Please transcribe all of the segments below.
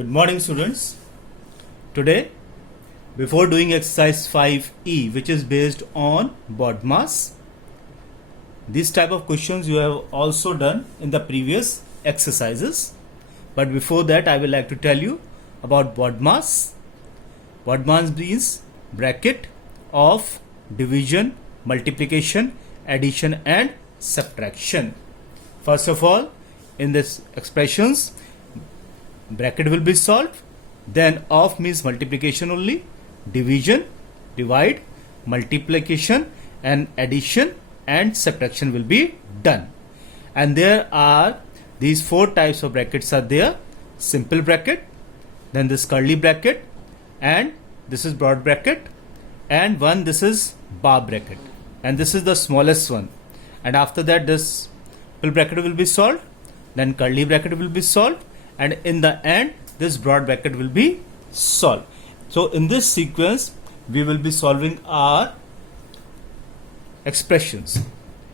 Good morning, students. Today, before doing exercise 5E, which is based on BODMAS, this type of questions you have also done in the previous exercises. But before that, I would like to tell you about BODMAS. BODMAS means bracket of division, multiplication, addition and subtraction. First of all, in this expressions, bracket will be solved, then of means multiplication only, division, divide, multiplication and addition and subtraction will be done. And there are these four types of brackets are there: simple bracket, then this curly bracket, and this is broad bracket, and one this is bar bracket, and this is the smallest one. And after that this simple bracket will be solved, then curly bracket will be solved, and in the end this broad bracket will be solved. So in this sequence we will be solving our expressions,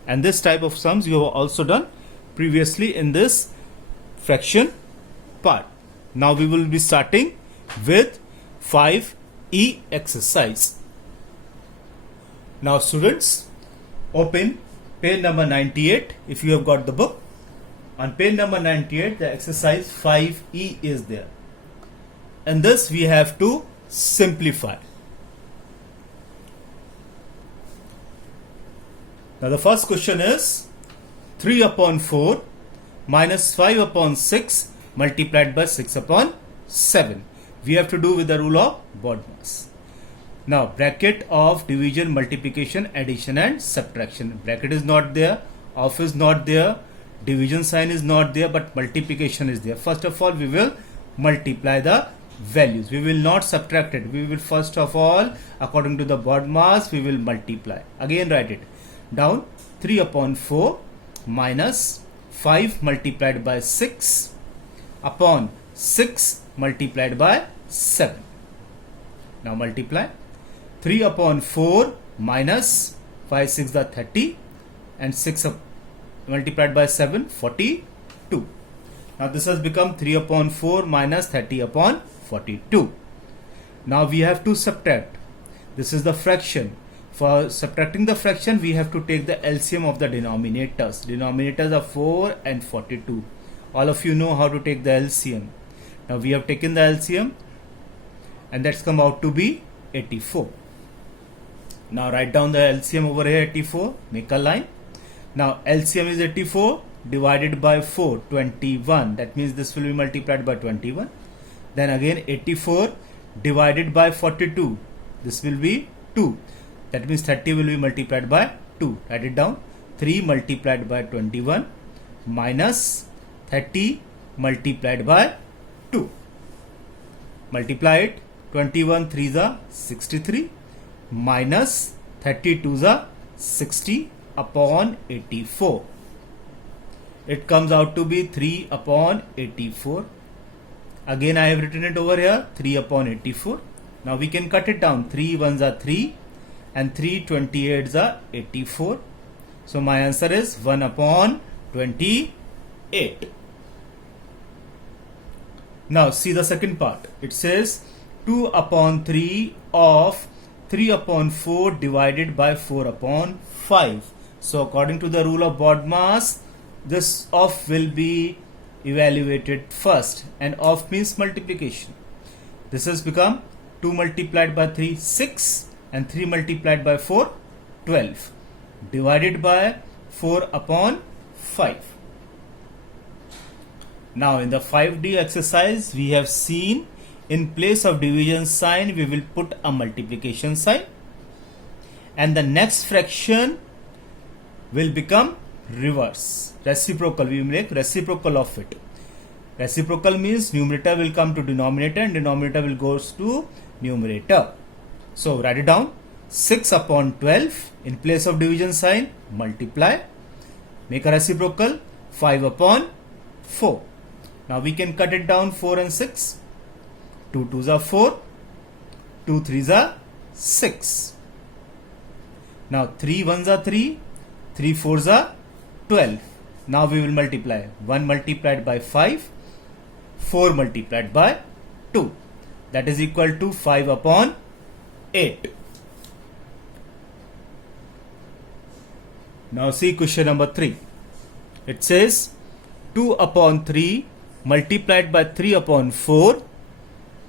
and this type of sums you have also done previously in this fraction part. Now we will be starting with 5E exercise. Now students, open page number 98 if you have got the book. On page number 98, the exercise 5E is there. And this we have to simplify. Now the first question is 3 upon 4 minus 5 upon 6 multiplied by 6 upon 7. We have to do with the rule of BODMAS. Now bracket of division, multiplication, addition and subtraction. Bracket is not there, off is not there, division sign is not there, but multiplication is there. First of all, we will multiply the values. We will not subtract it. We will first of all, according to the BODMAS, we will multiply. Again write it down. 3 upon 4 minus 5 multiplied by 6 upon 6 multiplied by 7. Now multiply. 3 upon 4 minus 5 6 are 30 and 6 multiplied by 7, 42. Now this has become 3 upon 4 minus 30 upon 42. Now we have to subtract. This is the fraction. For subtracting the fraction, we have to take the LCM of the denominators. Denominators are 4 and 42. All of you know how to take the LCM. Now we have taken the LCM and that's come out to be 84. Now write down the LCM over here, 84. Make a line. Now LCM is 84 divided by 4, 21. That means this will be multiplied by 21. Then again 84 divided by 42. This will be 2. That means 30 will be multiplied by 2. Write it down. 3 multiplied by 21 minus 30 multiplied by 2. Multiply it. 21 3s are 63 minus 32s are 60 upon 84. It comes out to be 3 upon 84. Again I have written it over here, 3 upon 84. Now we can cut it down. 3 1s are 3 and 3 28s are 84. So my answer is 1 upon 28. Now see the second part. It says 2 upon 3 of 3 upon 4 divided by 4 upon 5. So according to the rule of BODMAS, this of will be evaluated first, and of means multiplication. This has become 2 multiplied by 3 6 and 3 multiplied by 4 12 divided by 4 upon 5. Now in the 5D exercise we have seen in place of division sign we will put a multiplication sign, and the next fraction will become reverse, reciprocal. We will make reciprocal of it. Reciprocal means numerator will come to denominator and denominator will goes to numerator. So write it down. 6 upon 12 in place of division sign, multiply, make a reciprocal, 5 upon 4. Now we can cut it down. 4 and 6. 2 2s are 4. 2 3s are 6. Now 3 1s are 3. 3 4s are 12. Now we will multiply. 1 multiplied by 5, 4 multiplied by 2. That is equal to 5 upon 8. Now see question number 3. It says 2 upon 3 multiplied by 3 upon 4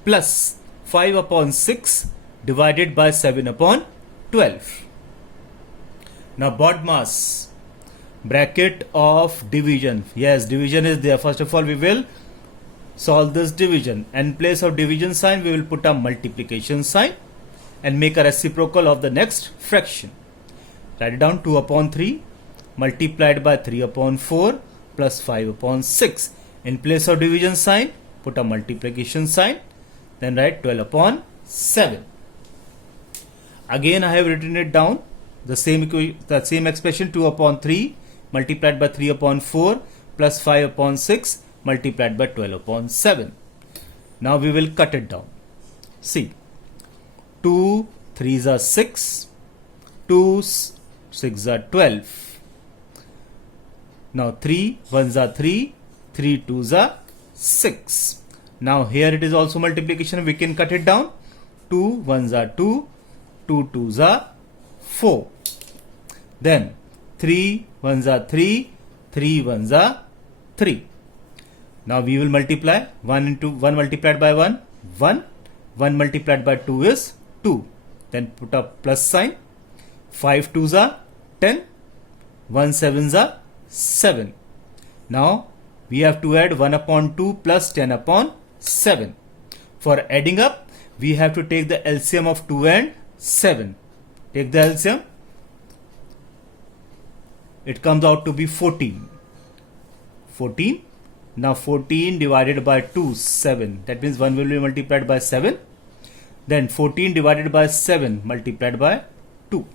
plus 5 upon 6 divided by 7 upon 12. Now BODMAS, bracket of division. Yes, division is there. First of all, we will solve this division. In place of division sign, we will put a multiplication sign and make a reciprocal of the next fraction. Write it down. 2 upon 3 multiplied by 3 upon 4 plus 5 upon 6. In place of division sign, put a multiplication sign. Then write 12 upon 7. Again, I have written it down. The same expression, 2 upon 3 multiplied by 3 upon 4 plus 5 upon 6 multiplied by 12 upon 7. Now we will cut it down. See, 2 3s are 6, 2 6 are 12. Now 3 1s are 3, 3 2s are 6. Now here it is also multiplication. We can cut it down. 2 1s are 2, 2 2s are 4. Then 3 1s are 3, 3 1s are 3. Now we will multiply. 1 into 1 multiplied by 1, 1. 1 multiplied by 2 is 2. Then put a plus sign. 5 2s are 10, 1 7s are 7. Now we have to add 1 upon 2 plus 10 upon 7. For adding up, we have to take the LCM of 2 and 7. Take the LCM. It comes out to be 14. 14. Now 14 divided by 2, 7. That means 1 will be multiplied by 7. Then 14 divided by 7 multiplied by 2.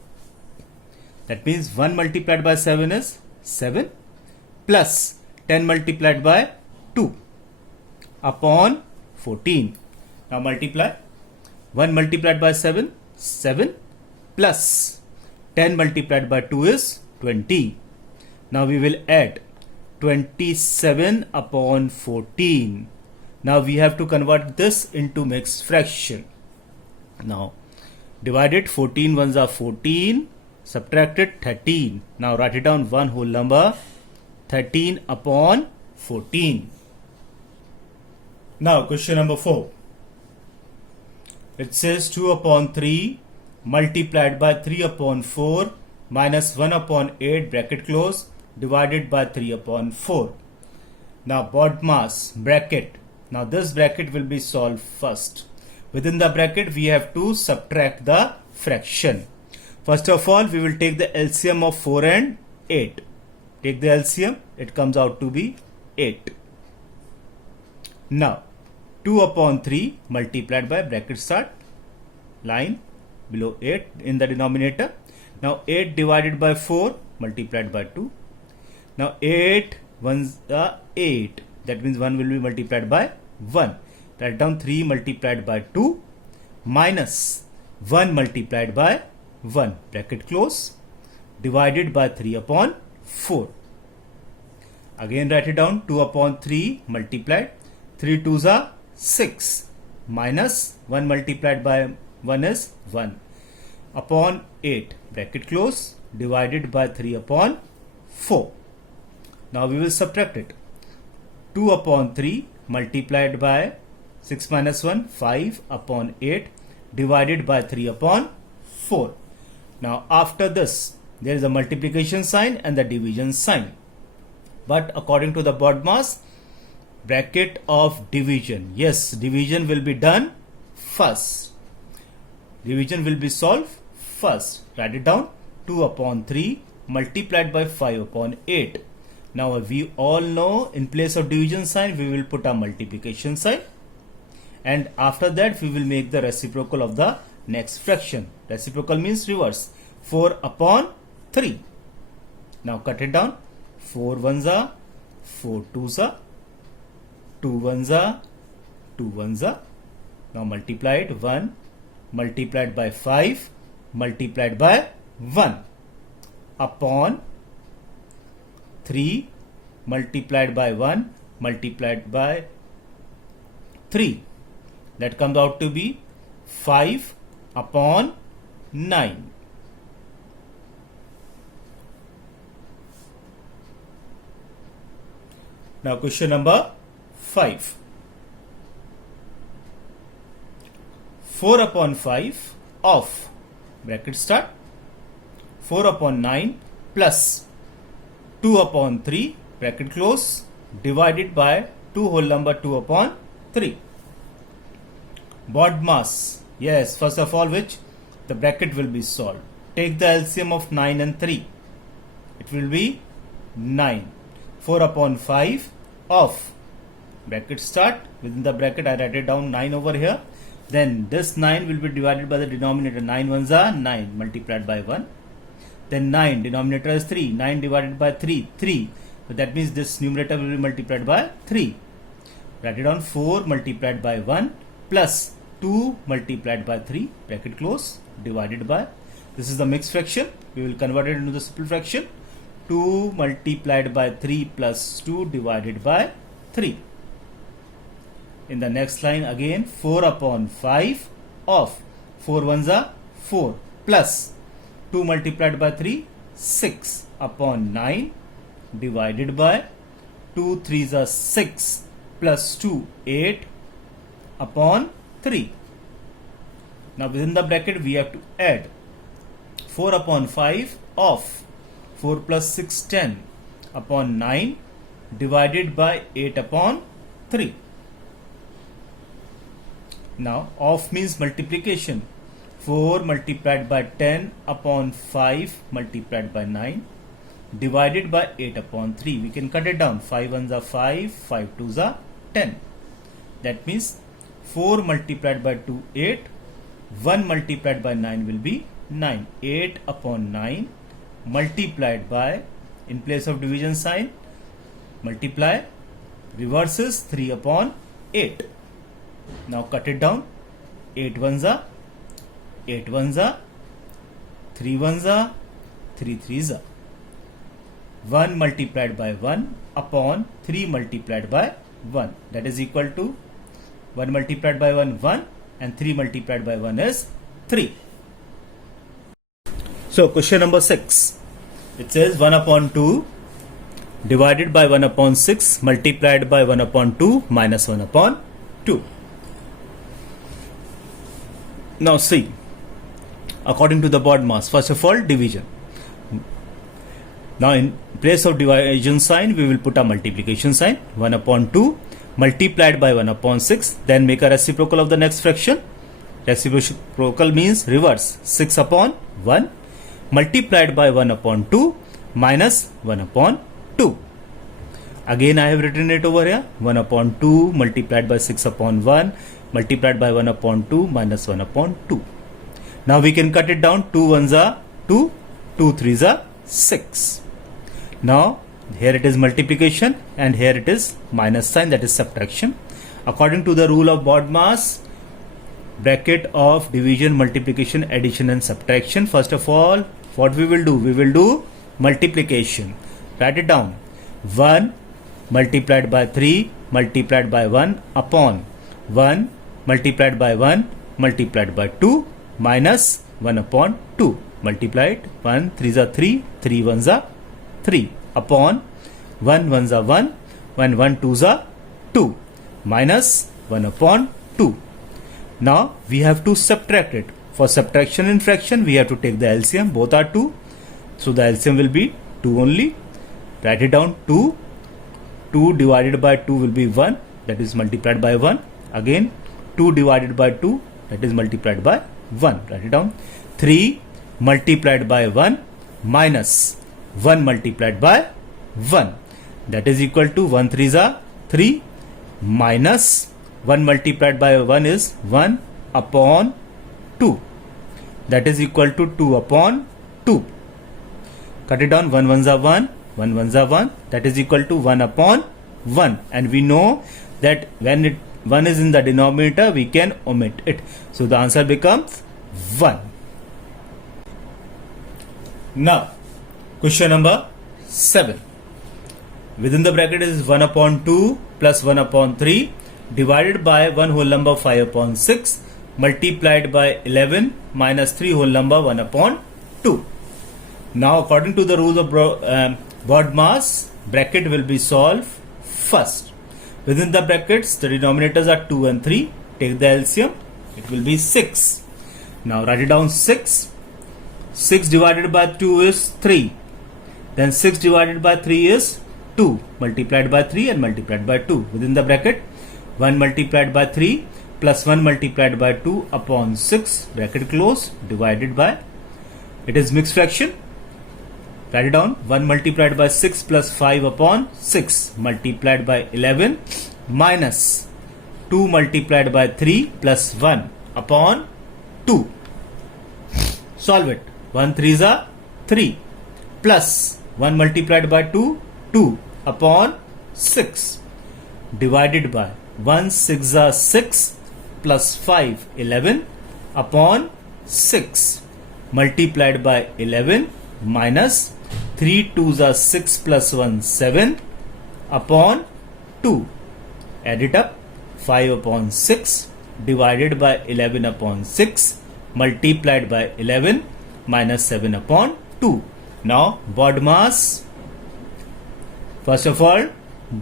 That means 1 multiplied by 7 is 7 plus 10 multiplied by 2 upon 14. Now multiply. 1 multiplied by 7, 7 plus 10 multiplied by 2 is 20. Now we will add 27 upon 14. Now we have to convert this into mixed fraction. Now divided, 14 ones are 14, subtracted 13. Now write it down, one whole number, 13 upon 14. Now question number 4. It says 2 upon 3 multiplied by 3 upon 4 minus 1 upon 8 bracket close divided by 3 upon 4. Now BODMAS bracket. Now this bracket will be solved first. Within the bracket we have to subtract the fraction. First of all, we will take the LCM of 4 and 8. Take the LCM, it comes out to be 8. Now 2 upon 3 multiplied by bracket start line below 8 in the denominator. Now 8 divided by 4 multiplied by 2. Now 8 ones are 8. That means 1 will be multiplied by 1. Write down 3 multiplied by 2 minus 1 multiplied by 1 bracket close divided by 3 upon 4. Again write it down, 2 upon 3 multiplied, 3 2s are 6 minus 1 multiplied by 1 is 1 upon 8 bracket close divided by 3 upon 4. Now we will subtract it. 2 upon 3 multiplied by 6 minus 1, 5 upon 8 divided by 3 upon 4. Now after this there is a multiplication sign and the division sign. But according to the BODMAS, bracket of division. Yes, division will be done first. Division will be solved first. Write it down. 2 upon 3 multiplied by 5 upon 8. Now we all know in place of division sign we will put a multiplication sign. And after that we will make the reciprocal of the next fraction. Reciprocal means reverse. 4 upon 3. Now cut it down. 4 ones are, 4 twos are, 2 ones are, 2 ones are. Now multiply it. 1 multiplied by 5 multiplied by 1 upon 3 multiplied by 1 multiplied by 3. That comes out to be 5 upon 9. Now question number 5. 4 upon 5 of bracket start 4 upon 9 plus 2 upon 3 bracket close divided by 2 whole number 2 upon 3. BODMAS. Yes, first of all which the bracket will be solved. Take the LCM of 9 and 3. It will be 9. 4 upon 5 of bracket start. Within the bracket I write it down 9 over here. Then this 9 will be divided by the denominator. 9 ones are 9 multiplied by 1. Then 9 denominator is 3. 9 divided by 3. 3. So that means this numerator will be multiplied by 3. Write it down 4 multiplied by 1 plus 2 multiplied by 3 bracket close divided by, this is the mixed fraction, we will convert it into the simple fraction, 2 multiplied by 3 plus 2 divided by 3. In the next line again 4 upon 5 of 4 ones are 4 plus 2 multiplied by 3 6 upon 9 divided by 2 3s are 6 plus 2 8 upon 3. Now within the bracket we have to add 4 upon 5 of 4 plus 6 10 upon 9 divided by 8 upon 3. Now of means multiplication. 4 multiplied by 10 upon 5 multiplied by 9 divided by 8 upon 3. We can cut it down. 5 ones are 5, 5 twos are 10. That means 4 multiplied by 2 8, 1 multiplied by 9 will be 9. 8 upon 9 multiplied by, in place of division sign, multiply, reverses 3 upon 8. Now cut it down. 8 ones are 8 ones are, 3 ones are, 3 threes are. 1 multiplied by 1 upon 3 multiplied by 1. That is equal to 1 multiplied by 1 1 and 3 multiplied by 1 is 3. So question number 6. It says 1 upon 2 divided by 1 upon 6 multiplied by 1 upon 2 minus 1 upon 2. Now see, according to the BODMAS, first of all division. Now in place of division sign we will put a multiplication sign. 1 upon 2 multiplied by 1 upon 6, then make a reciprocal of the next fraction. Reciprocal means reverse. 6 upon 1 multiplied by 1 upon 2 minus 1 upon 2. Again I have written it over here. 1 upon 2 multiplied by 6 upon 1 multiplied by 1 upon 2 minus 1 upon 2. Now we can cut it down. 2 ones are 2, 2 threes are 6. Now here it is multiplication and here it is minus sign, that is subtraction. According to the rule of BODMAS, bracket of division, multiplication, addition and subtraction, first of all what we will do? We will do multiplication. Write it down. 1 multiplied by 3 multiplied by 1 upon 1 multiplied by 1 multiplied by 2 minus 1 upon 2. Multiplied 1 3s are 3, 3 1s are 3 upon 1 1s are 1, 1 1 2s are 2 minus 1 upon 2. Now we have to subtract it. For subtraction in fraction we have to take the LCM. Both are 2. So the LCM will be 2 only. Write it down. 2. 2 divided by 2 will be 1. That is multiplied by 1. Again 2 divided by 2, that is multiplied by 1. Write it down. 3 multiplied by 1 minus 1 multiplied by 1. That is equal to 1 3s are 3 minus 1 multiplied by 1 is 1 upon 2. That is equal to 2 upon 2. Cut it down. 1 1s are 1, 1 1s are 1. That is equal to 1 upon 1. And we know that when 1 is in the denominator we can omit it. So the answer becomes 1. Now question number 7. Within the bracket is 1 upon 2 plus 1 upon 3 divided by 1 whole number 5 upon 6 multiplied by 11 minus 3 whole number 1 upon 2. Now according to the rules of BODMAS, bracket will be solved first. Within the brackets, the denominators are 2 and 3. Take the LCM, it will be 6. Now write it down 6. 6 divided by 2 is 3. Then 6 divided by 3 is 2. Multiplied by 3 and multiplied by 2. Within the bracket, 1 multiplied by 3 plus 1 multiplied by 2 upon 6. Bracket close, divided by, it is mixed fraction. Write it down, 1 multiplied by 6 plus 5 upon 6 multiplied by 11 minus 2 multiplied by 3 plus 1 upon 2. Solve it. 1 3s are 3 plus 1 multiplied by 2, 2 upon 6 divided by 1 6 are 6 plus 5 11 upon 6 multiplied by 11 minus 3 2s are 6 plus 1 7 upon 2. Add it up, 5 upon 6 divided by 11 upon 6 multiplied by 11 minus 7 upon 2. Now BODMAS, first of all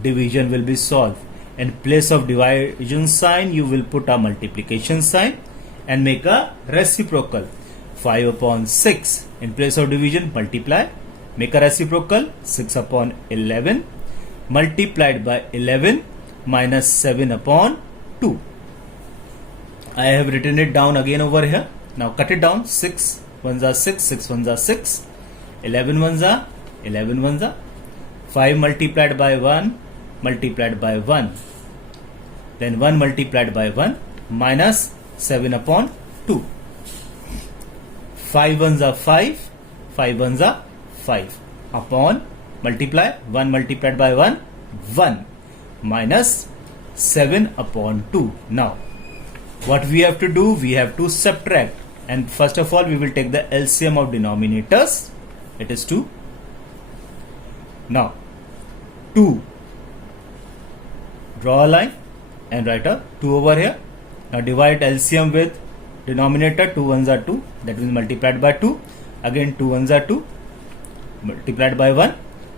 division will be solved. In place of division sign you will put a multiplication sign and make a reciprocal. 5 upon 6 in place of division multiply, make a reciprocal. 6 upon 11 multiplied by 11 minus 7 upon 2. I have written it down again over here. Now cut it down. 6 ones are 6, 6 ones are 6, 11 ones are 11 ones are 5 multiplied by 1 multiplied by 1, then 1 multiplied by 1 minus 7 upon 2. 5 ones are 5, 5 ones are 5 upon multiply 1 multiplied by 1 1 minus 7 upon 2. Now what we have to do, we have to subtract, and first of all we will take the LCM of denominators, it is 2. Now 2, draw a line and write a 2 over here. Now divide LCM with denominator. 2 ones are 2, that means multiplied by 2. Again 2 ones are 2 multiplied by 1.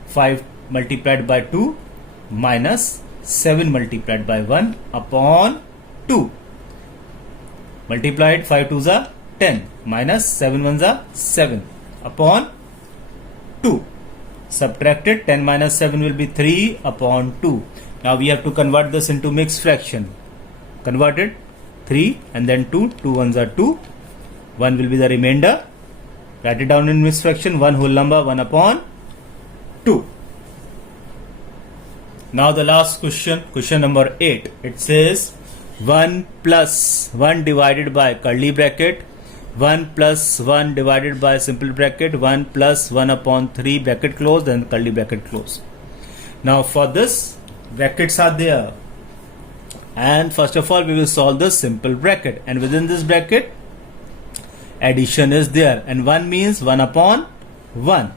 5 multiplied by 2 minus 7 multiplied by 1 upon 2. Multiplied 5 2s are 10 minus 7 ones are 7 upon 2. Subtracted, 10 minus 7 will be 3 upon 2. Now we have to convert this into mixed fraction. Converted 3 and then 2. 2 ones are 2. 1 will be the remainder. Write it down in mixed fraction. 1 whole number 1 upon 2. Now the last question, question number 8. It says 1 plus 1 divided by curly bracket, 1 plus 1 divided by simple bracket, 1 plus 1 upon 3 bracket close, then curly bracket close. Now for this, brackets are there, and first of all we will solve the simple bracket, and within this bracket addition is there, and 1 means 1 upon 1.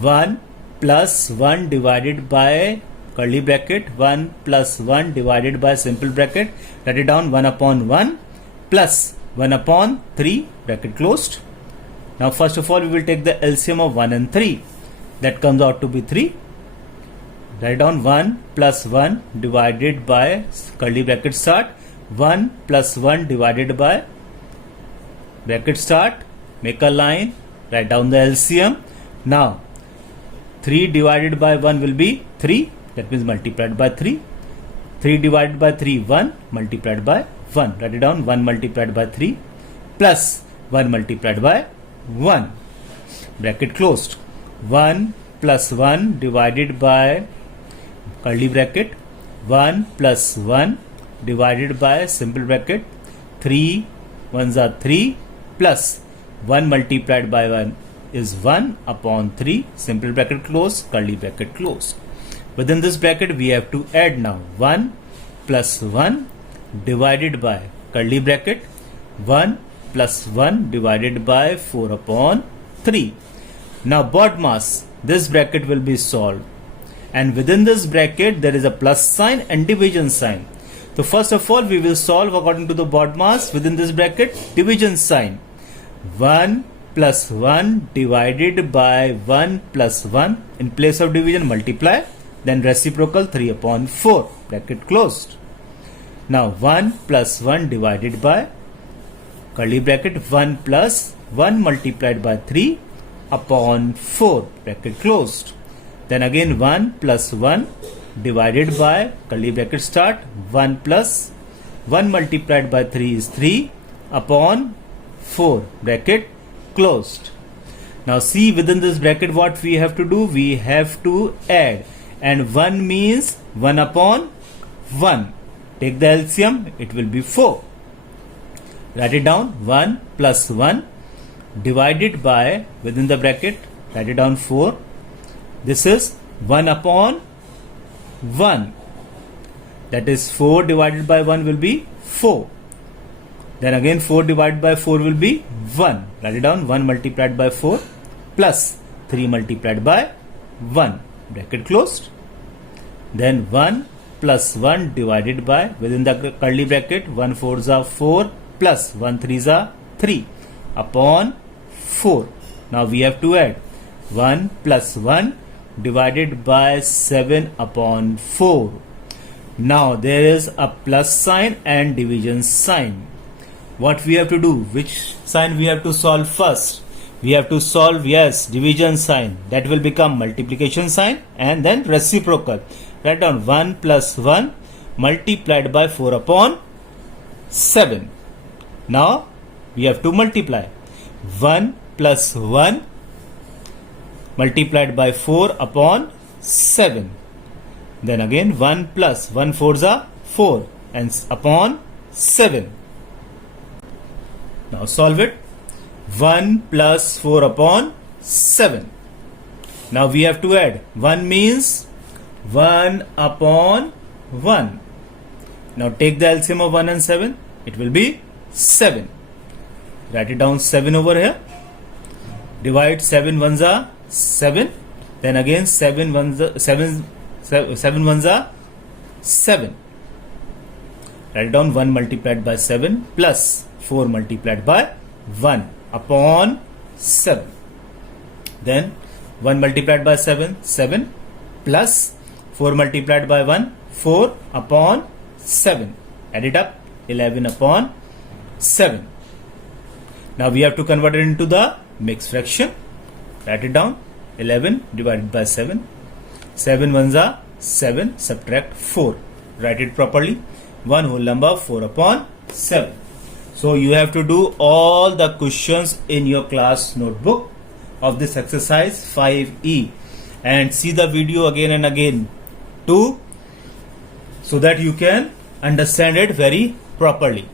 1 plus 1 divided by curly bracket, 1 plus 1 divided by simple bracket, write it down, 1 upon 1 plus 1 upon 3 bracket closed. Now first of all we will take the LCM of 1 and 3, that comes out to be 3. Write down 1 plus 1 divided by curly bracket start, 1 plus 1 divided by bracket start, make a line, write down the LCM. Now 3 divided by 1 will be 3, that means multiplied by 3. 3 divided by 3, 1 multiplied by 1. Write it down, 1 multiplied by 3 plus 1 multiplied by 1. Bracket closed. 1 plus 1 divided by curly bracket, 1 plus 1 divided by simple bracket, 3 ones are 3 plus 1 multiplied by 1 is 1 upon 3, simple bracket close, curly bracket close. Within this bracket we have to add now 1 plus 1 divided by curly bracket, 1 plus 1 divided by 4 upon 3. Now BODMAS, this bracket will be solved, and within this bracket there is a plus sign and division sign. So first of all, we will solve according to the BODMAS. Within this bracket, division sign. 1 plus 1 divided by 1 plus 1. In place of division, multiply. Then reciprocal 3 upon 4. Bracket closed. Now 1 plus 1 divided by curly bracket 1 plus 1 multiplied by 3 upon 4. Bracket closed. Then again 1 plus 1 divided by curly bracket start 1 plus 1 multiplied by 3 is 3 upon 4. Bracket closed. Now see, within this bracket what we have to do, we have to add, and 1 means 1 upon 1. Take the LCM, it will be 4. Write it down, 1 plus 1 divided by, within the bracket, write it down 4. This is 1 upon 1. That is 4 divided by 1 will be 4. Then again 4 divided by 4 will be 1. Write it down, 1 multiplied by 4 plus 3 multiplied by 1. Bracket closed. Then 1 plus 1 divided by, within the curly bracket, 1 4s are 4 plus 1 3s are 3 upon 4. Now we have to add 1 plus 1 divided by 7 upon 4. Now there is a plus sign and division sign. What we have to do? Which sign we have to solve first? We have to solve, yes, division sign. That will become multiplication sign and then reciprocal. Write down 1 plus 1 multiplied by 4 upon 7. Now we have to multiply. 1 plus 1 multiplied by 4 upon 7. Then again 1 plus 1 4s are 4 and upon 7. Now solve it. 1 plus 4 upon 7. Now we have to add. 1 means 1 upon 1. Now take the LCM of 1 and 7. It will be 7. Write it down, 7 over here. Divide 7 ones are 7. Then again 7 ones are 7 ones are 7. Write it down, 1 multiplied by 7 plus 4 multiplied by 1 upon 7. Then 1 multiplied by 7, 7 plus 4 multiplied by 1, 4 upon 7. Add it up, 11 upon 7. Now we have to convert it into the mixed fraction. Write it down, 11 divided by 7. 7 ones are 7, subtract 4. Write it properly. 1 whole number 4 upon 7. So you have to do all the questions in your class notebook of this exercise 5E and see the video again and again too, so that you can understand it very properly.